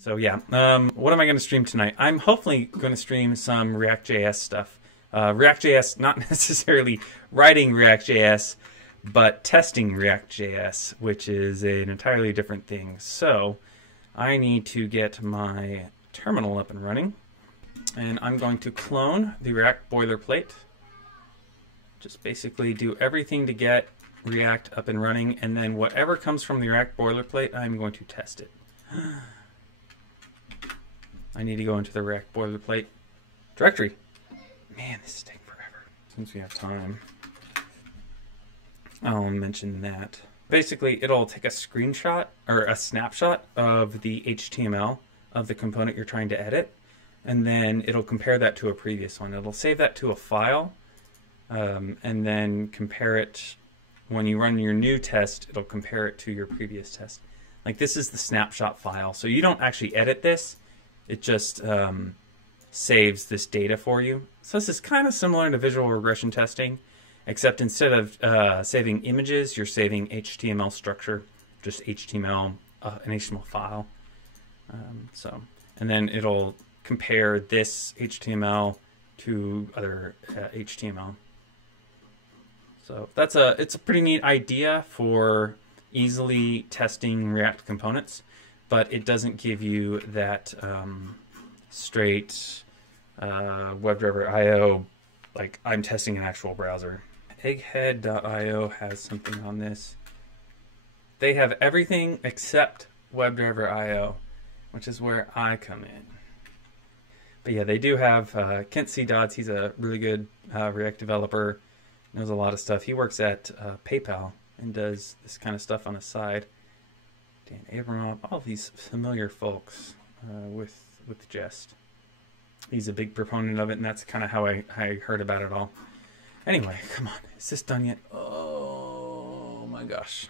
So yeah, what am I going to stream tonight? I'm hopefully going to stream some React.js stuff. React.js, not necessarily writing React.js, but testing React.js, which is an entirely different thing. So I need to get my terminal up and running, and I'm going to clone the React boilerplate. Just basically do everything to get React up and running, and then whatever comes from the React boilerplate, I'm going to test it. I need to go into the React boilerplate directory. Man, this is taking forever. Since we have time, I'll mention that. Basically, it'll take a screenshot or a snapshot of the HTML of the component you're trying to edit, and then it'll compare that to a previous one. It'll save that to a file, and then compare it. When you run your new test, it'll compare it to your previous test. Like, this is the snapshot file, so you don't actually edit this. It just saves this data for you. So this is kind of similar to visual regression testing, except instead of saving images, you're saving HTML structure, just HTML, an HTML file. And then it'll compare this HTML to other HTML. So it's a pretty neat idea for easily testing React components, but it doesn't give you that straight WebdriverIO, like I'm testing an actual browser. Egghead.io has something on this. They have everything except WebdriverIO, which is where I come in. But yeah, they do have Kent C. Dodds. He's a really good React developer, knows a lot of stuff. He works at PayPal and does this kind of stuff on the side. Dan Abramov, all these familiar folks with Jest. He's a big proponent of it, and that's kind of how I heard about it all. Anyway, come on, is this done yet? Oh my gosh.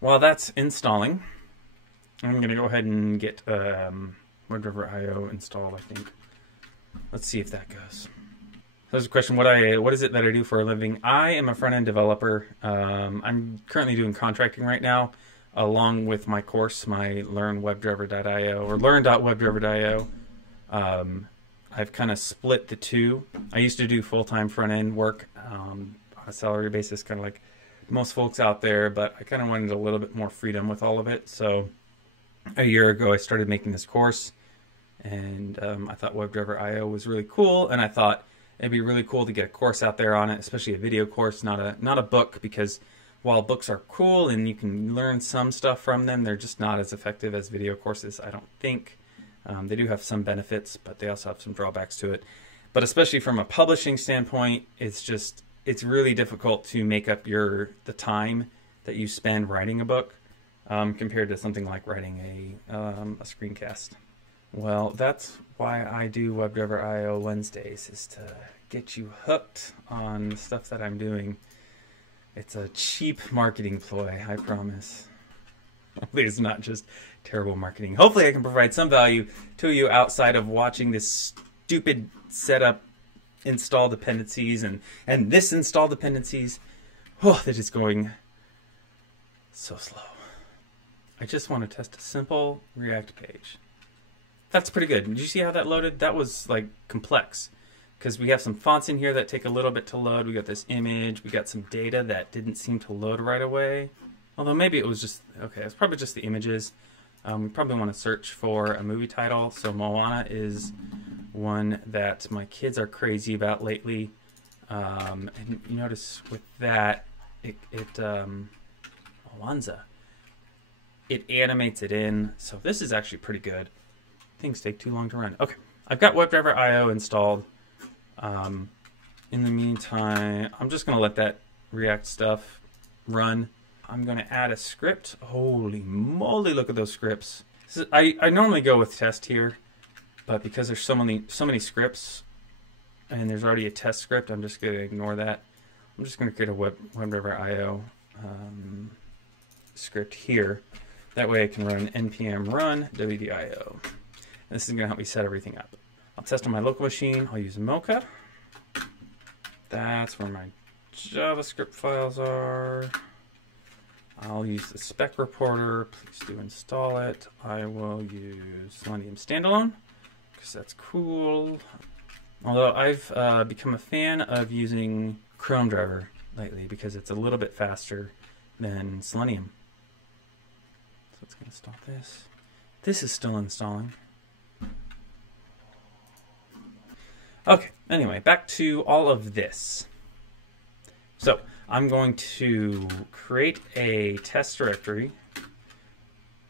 While that's installing, I'm going to go ahead and get WebdriverIO installed, I think. Let's see if that goes. There's a question, what is it that I do for a living? I am a front-end developer. I'm currently doing contracting right now, along with my course, my learn.webdriver.io or learn.webdriver.io. I've kind of split the two. I used to do full-time front-end work on a salary basis, kind of like most folks out there, but I kind of wanted a little bit more freedom with all of it. So a year ago, I started making this course, and I thought WebdriverIO was really cool, and I thought it'd be really cool to get a course out there on it, especially a video course, not a book, because while books are cool and you can learn some stuff from them, they're just not as effective as video courses, I don't think. They do have some benefits, but they also have some drawbacks to it. But especially from a publishing standpoint, it's really difficult to make up the time that you spend writing a book compared to something like writing a screencast. Well, that's why I do WebdriverIO Wednesdays, is to get you hooked on the stuff that I'm doing. It's a cheap marketing ploy, I promise. Hopefully it's not just terrible marketing. Hopefully I can provide some value to you outside of watching this stupid setup install dependencies and this install dependencies. Oh, that is going so slow. I just want to test a simple React page. That's pretty good. Did you see how that loaded? That was like complex, because we have some fonts in here that take a little bit to load. We got this image. We got some data that didn't seem to load right away. Although maybe it was just, okay, it's probably just the images. We probably want to search for a movie title. So Moana is one that my kids are crazy about lately. And you notice with that, Moana, it animates it in. So this is actually pretty good. Things take too long to run. Okay, I've got WebdriverIO installed. In the meantime, I'm just going to let that React stuff run. I'm going to add a script. Holy moly, look at those scripts. I normally go with test here, but because there's so many scripts and there's already a test script, I'm just going to ignore that. I'm just going to create a WebdriverIO script here. That way I can run npm run wdio. This is going to help me set everything up. I'll test on my local machine. I'll use Mocha. That's where my JavaScript files are. I'll use the spec reporter. Please do install it. I will use Selenium standalone because that's cool. Although I've become a fan of using Chrome driver lately because it's a little bit faster than Selenium. So it's going to install this. This is still installing. Okay, anyway, back to all of this. So I'm going to create a test directory.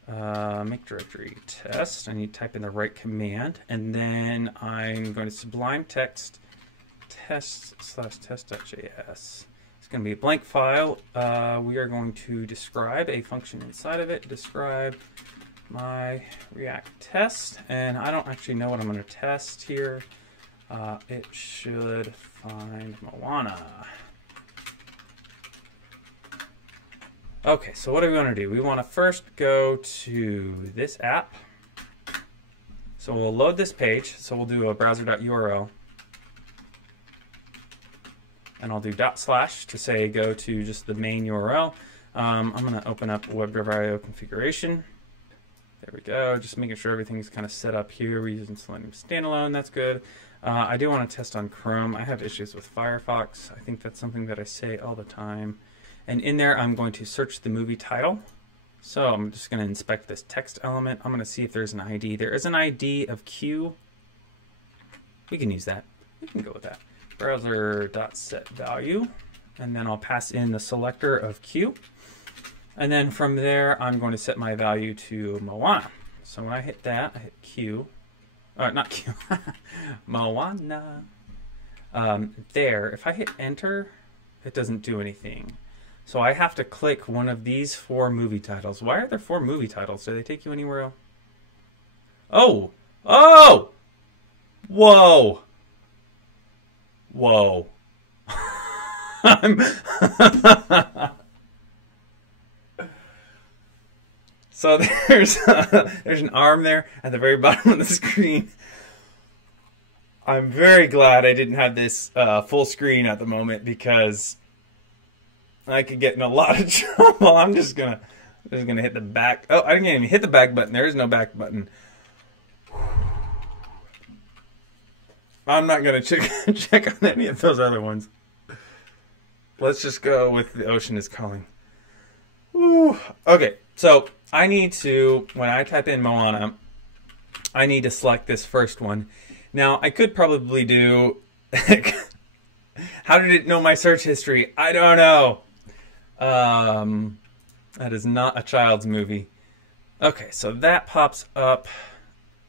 Make directory test. I need to type in the right command, and then I'm going to sublime text test/test.js. It's going to be a blank file. We are going to describe a function inside of it. Describe my React test, and I don't actually know what I'm going to test here. It should find Moana. Okay, so what do we want to do? We want to first go to this app. So we'll load this page. So we'll do a browser.url. And I'll do / to say go to just the main URL. I'm going to open up WebdriverIO configuration. There we go. Just making sure everything's kind of set up here. We're using Selenium standalone. That's good. I do want to test on Chrome. I have issues with Firefox. I think that's something that I say all the time. And in there, I'm going to search the movie title. So I'm just going to inspect this text element. I'm going to see if there's an ID. There is an ID of Q. We can use that. We can go with that. Browser.setValue. And then I'll pass in the selector of Q. And then from there, I'm going to set my value to Moana. So when I hit that, I hit Q. Not Q. Moana. There, if I hit enter, it doesn't do anything. So I have to click one of these 4 movie titles. Why are there 4 movie titles? Do they take you anywhere else? Oh! Oh! Whoa! Whoa. So there's an arm there at the very bottom of the screen. I'm very glad I didn't have this full screen at the moment because I could get in a lot of trouble. I'm just gonna hit the back. Oh, I didn't even hit the back button. There is no back button. I'm not gonna check on any of those other ones. Let's just go with the ocean is calling. Woo. Okay, so I need to, when I type in Moana, I need to select this first one. Now, I could probably do, how did it know my search history? I don't know. That is not a child's movie. Okay, so that pops up.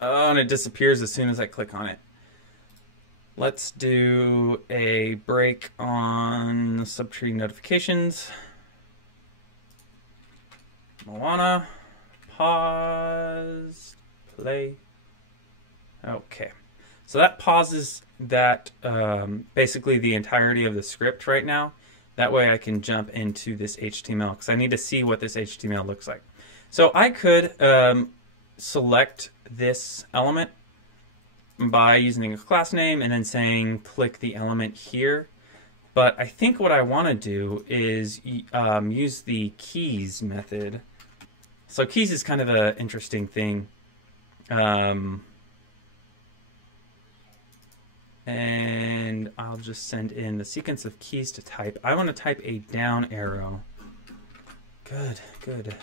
Oh, and it disappears as soon as I click on it. Let's do a break on subtree notifications. Moana, pause, play. Okay, so that pauses that basically the entirety of the script right now. That way I can jump into this HTML because I need to see what this HTML looks like. So I could select this element by using a class name and then saying click the element here. But I think what I want to do is use the keys method. So keys is kind of an interesting thing. And I'll just send in the sequence of keys to type. I want to type a down arrow. Good, good.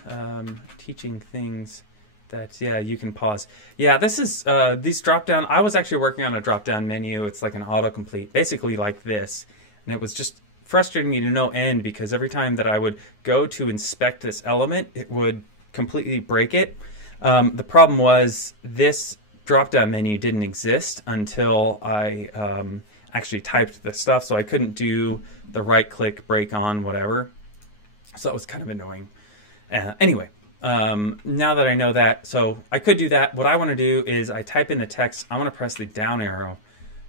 Teaching things that, yeah, you can pause. Yeah, this is, these drop-down, I was actually working on a drop-down menu. It's like an autocomplete, basically like this. And it was just frustrating me to no end because every time that I would go to inspect this element, it would completely break it. The problem was this drop-down menu didn't exist until I actually typed the stuff, so I couldn't do the right-click, break on, whatever. So that was kind of annoying. Anyway, now that I know that, so I could do that. What I want to do is I type in the text. I want to press the down arrow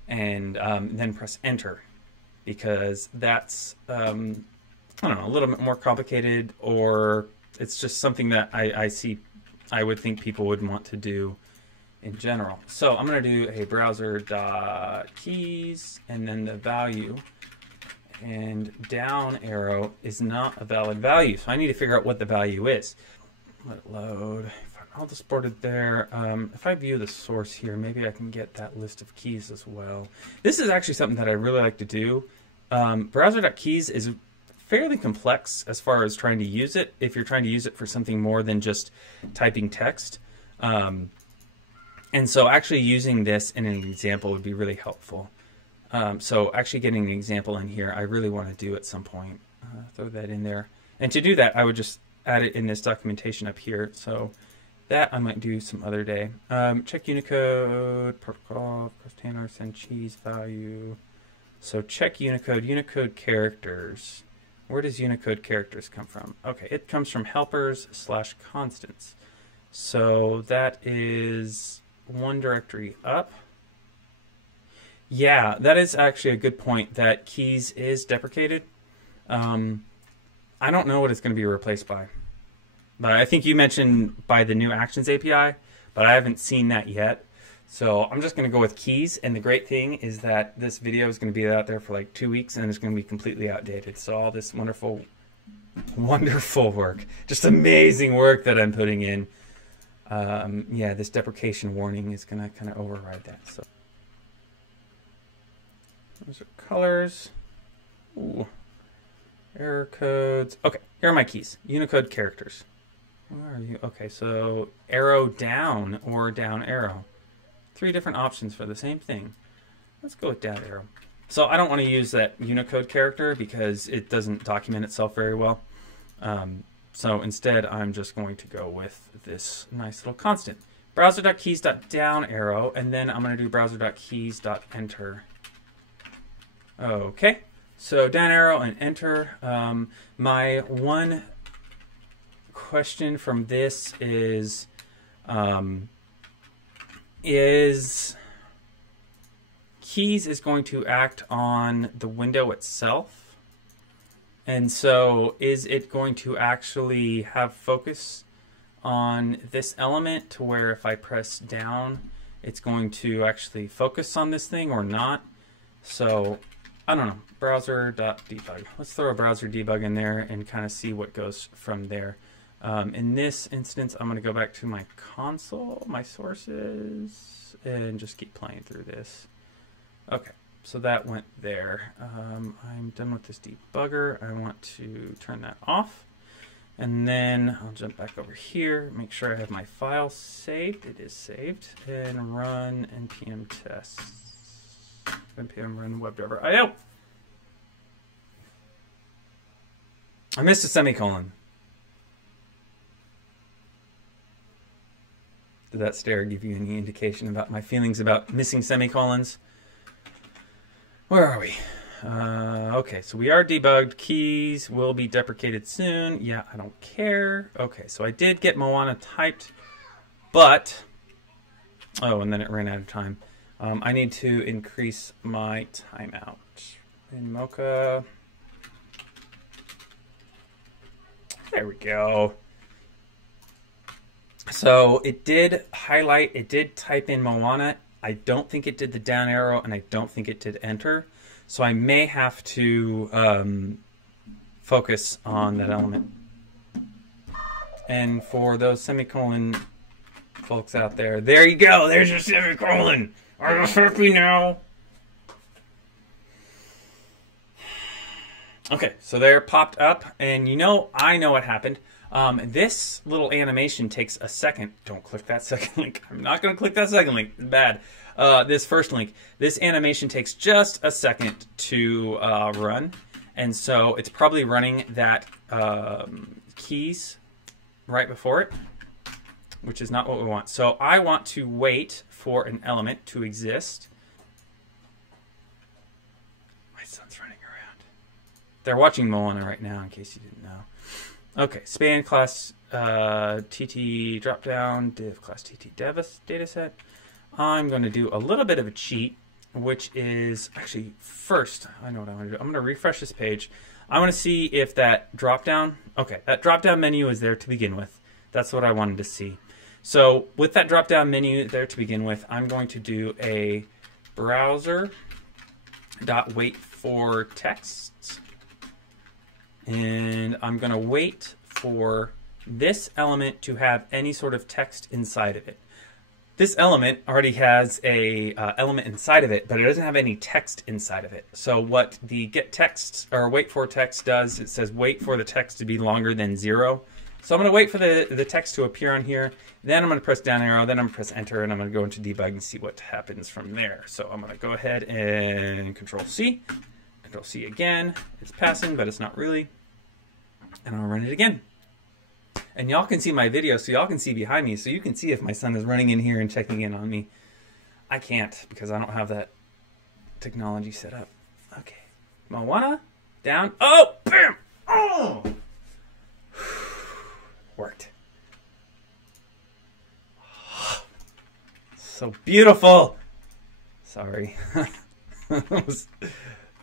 and then press enter because that's, I don't know, a little bit more complicated, or it's just something that I see, I would think people would want to do in general. So I'm going to do a browser.keys and then the value. and down arrow is not a valid value. So I need to figure out what the value is. Let it load. I'll just port it there. If I view the source here, maybe I can get that list of keys as well. This is actually something that I really like to do. Browser.keys is fairly complex as far as trying to use it, if you're trying to use it for something more than just typing text. And so actually using this in an example would be really helpful. So actually getting an example in here, I really want to do at some point. Throw that in there. And to do that, I would just add it in this documentation up here. So that I might do some other day. Check Unicode, protocol, press handler, send cheese value. So check Unicode, Unicode characters. Where does Unicode characters come from? Okay, it comes from helpers/constants. So that is one directory up. Yeah, that is actually a good point, that keys is deprecated. I don't know what it's going to be replaced by. But I think you mentioned by the new Actions API, but I haven't seen that yet. So I'm just going to go with keys. And the great thing is that this video is going to be out there for like 2 weeks and it's going to be completely outdated. So all this wonderful, wonderful work, just amazing work that I'm putting in. Yeah, this deprecation warning is going to kind of override that. So those are colors. Ooh. Error codes. Okay, here are my keys. Unicode characters. Where are you? Okay, so arrow down or down arrow. 3 different options for the same thing. Let's go with down arrow. So I don't want to use that Unicode character because it doesn't document itself very well. So instead, I'm just going to go with this nice little constant. Browser.keys.down arrow, and then I'm going to do browser.keys.enter. Okay, so down arrow and enter. My one question from this is keys is going to act on the window itself, and so is it going to actually have focus on this element to where if I press down it's going to actually focus on this thing or not? So I don't know. Browser.debug. Let's throw a browser debug in there and kind of see what goes from there. In this instance, I'm going to go back to my console, my sources, and just keep playing through this. Okay, so that went there. I'm done with this debugger. I want to turn that off. And then I'll jump back over here, make sure I have my file saved. It is saved. And run npm tests. npm run WebdriverIO. I missed a semicolon. Did that stare give you any indication about my feelings about missing semicolons? Where are we? Okay, so we are debugged. Keys will be deprecated soon. Yeah, I don't care. Okay, so I did get Moana typed, but... Oh, and then it ran out of time. I need to increase my timeout. In Mocha... There we go. So it did highlight, it did type in Moana. I don't think it did the down arrow, and I don't think it did enter. So I may have to focus on that element. And for those semicolon folks out there, there you go. There's your semicolon. Are you happy now? Okay, so there it popped up, and you know, I know what happened. This little animation takes a second. Don't click that second link. I'm not going to click that second link. It's bad. This first link. This animation takes just a second to run. And so it's probably running that keys right before it, which is not what we want. So I want to wait for an element to exist. My son's running around. They're watching Moana right now, in case you didn't know. Okay, span class TT dropdown, div class TT dataset. I'm going to do a little bit of a cheat, which is actually first, I know what I'm going to do. I'm going to refresh this page. I want to see if that dropdown, okay, that dropdown menu is there to begin with. That's what I wanted to see. So with that dropdown menu there to begin with, I'm going to do a browser.waitForText. for text, and I'm going to wait for this element to have any sort of text inside of it. This element already has a element inside of it, but it doesn't have any text inside of it. So what the getText or waitForText does, it says wait for the text to be longer than 0. So I'm going to wait for the text to appear on here. Then I'm going to press down arrow. Then I'm going to press enter, and I'm going to go into debug and see what happens from there. So I'm going to go ahead and Control C again. It's passing, but it's not really. And I'll run it again. And y'all can see my video, so y'all can see behind me, so you can see if my son is running in here and checking in on me. I can't, because I don't have that technology set up. Okay. Moana, down. Oh, bam! Oh! Worked. So beautiful. Sorry. That was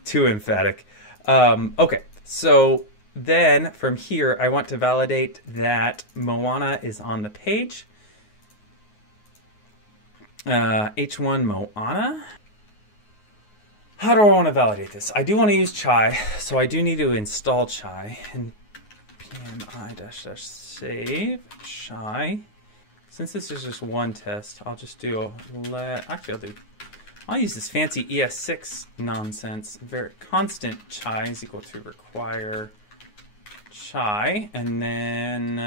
too emphatic. Okay, so then from here, I want to validate that Moana is on the page. H1 Moana. How do I want to validate this? I do want to use Chai, so I do need to install Chai. And pmi-save Chai. Since this is just one test, I'll just do I'll use this fancy ES6 nonsense. Very constant Chai is equal to require Chai, and then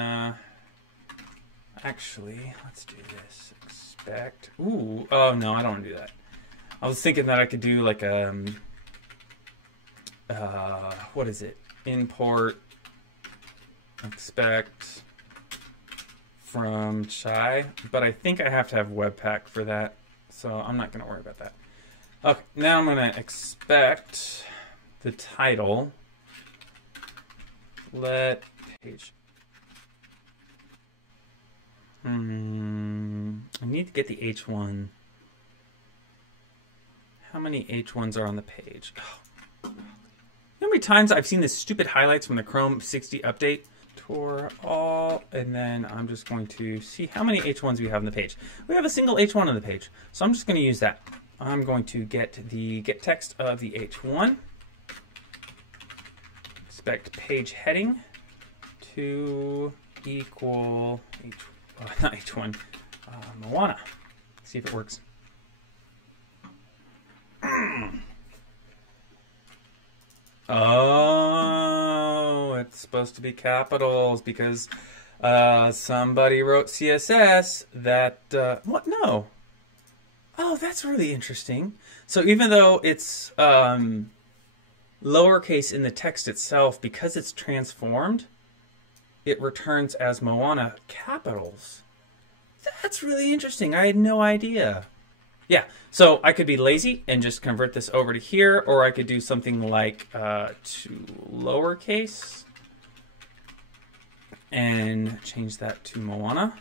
actually let's do this. Expect. Ooh, oh no, I don't want to do that. I was thinking that I could do like what is it? Import expect from Chai, but I think I have to have Webpack for that, so I'm not going to worry about that. Okay, now I'm going to expect the title. Let page. I need to get the H1. How many H1s are on the page? Oh. How many times I've seen this stupid highlights from the Chrome 60 update? Tour all, and then I'm just going to see how many H1s we have on the page. We have a single H1 on the page, so I'm just going to use that. I'm going to get the getText of the H1. Expect page heading to equal not H1, Moana. See if it works. Oh, it's supposed to be capitals because somebody wrote CSS that what? No. Oh, that's really interesting. So even though it's lowercase in the text itself, because it's transformed, it returns as Moana capitals. That's really interesting. I had no idea. Yeah, so I could be lazy and just convert this over to here, or I could do something like to lowercase and change that to Moana.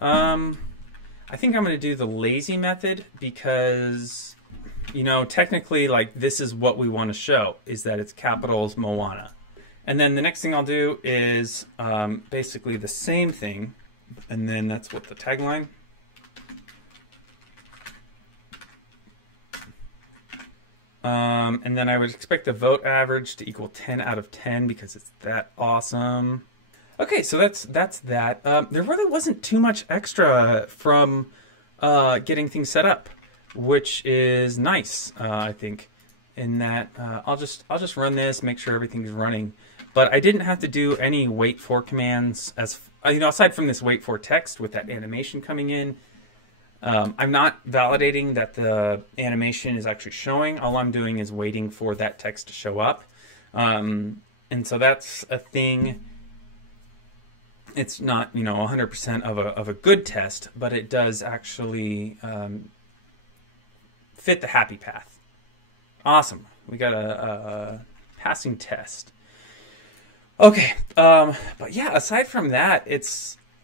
I think I'm going to do the lazy method because, you know, technically, like, this is what we want to show, is that it's capitals Moana. And then the next thing I'll do is basically the same thing, and then that's what the tagline. And then I would expect the vote average to equal 10 out of 10 because it's that awesome. Okay, so that's that. There really wasn't too much extra from getting things set up, which is nice, I think. In that I'll just run this, make sure everything's running. But I didn't have to do any wait for commands, as you know, aside from this waitForText with that animation coming in. I'm not validating that the animation is actually showing. All I'm doing is waiting for that text to show up. And so that's a thing. It's not, you know, 100% of a good test, but it does actually fit the happy path. Awesome. We got a passing test. Okay. But yeah, aside from that,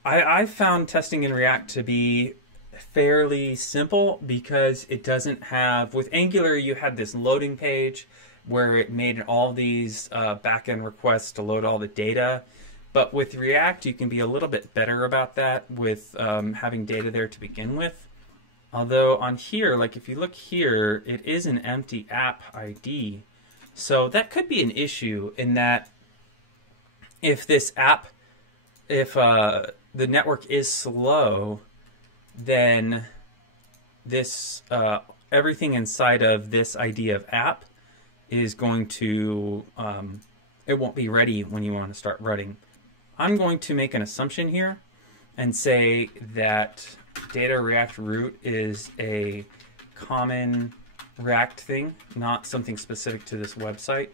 I found testing in React to be fairly simple because it doesn't have, with Angular you had this loading page where it made all these backend requests to load all the data, but with React you can be a little bit better about that with having data there to begin with. Although on here, like if you look here, it is an empty app ID. So that could be an issue in that if this app, if the network is slow, then this everything inside of this ID of app is going to, it won't be ready when you want to start running. I'm going to make an assumption here and say that data-reactroot is a common React thing, not something specific to this website.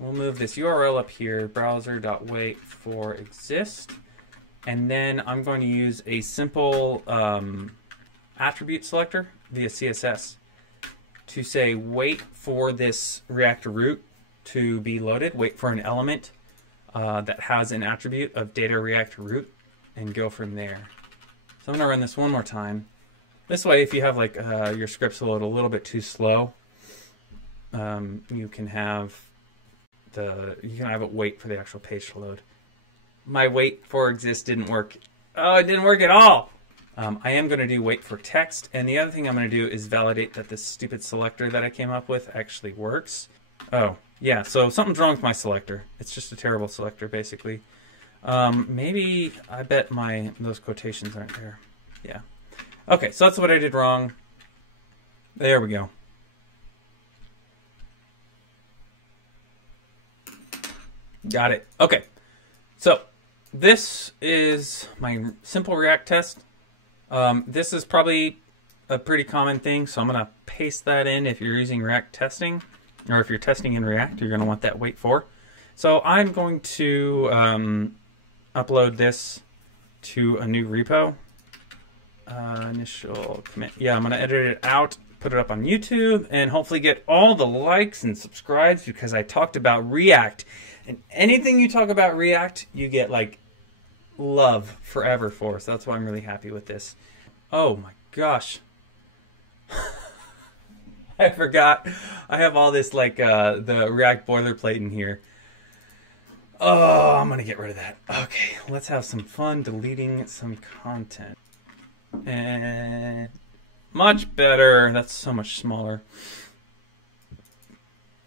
We'll move this URL up here, browser.waitForText, and then I'm going to use a simple attribute selector via CSS to say wait for this reactor root to be loaded, wait for an element that has an attribute of data-reactroot, and go from there. So I'm going to run this one more time. This way, if you have like your scripts load a little bit too slow, you can have it wait for the actual page to load. My wait for exist didn't work. Oh, it didn't work at all. I am going to do wait for text, and the other thing I'm going to do is validate that this stupid selector that I came up with actually works. Oh, yeah, so something's wrong with my selector. It's just a terrible selector, basically. Maybe, I bet those quotations aren't there. Yeah. Okay, so that's what I did wrong. There we go. Got it. Okay, so this is my simple React test. This is probably a pretty common thing, so I'm going to paste that in if you're using React testing, or if you're testing in React, you're going to want that wait for. So I'm going to upload this to a new repo. Initial commit. Yeah, I'm going to edit it out, put it up on YouTube, and hopefully get all the likes and subscribes because I talked about React. And anything you talk about React, you get like love forever for. So that's why I'm really happy with this. Oh my gosh. I forgot. I have all this like the React boilerplate in here. Oh, I'm going to get rid of that. Okay, let's have some fun deleting some content. And much better. That's so much smaller.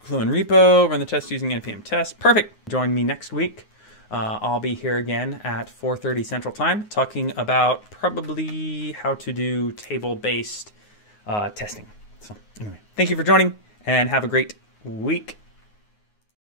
Fluent repo, run the test using npm test. Perfect. Join me next week. I'll be here again at 4:30 Central Time talking about probably how to do table-based testing. So anyway, thank you for joining and have a great week.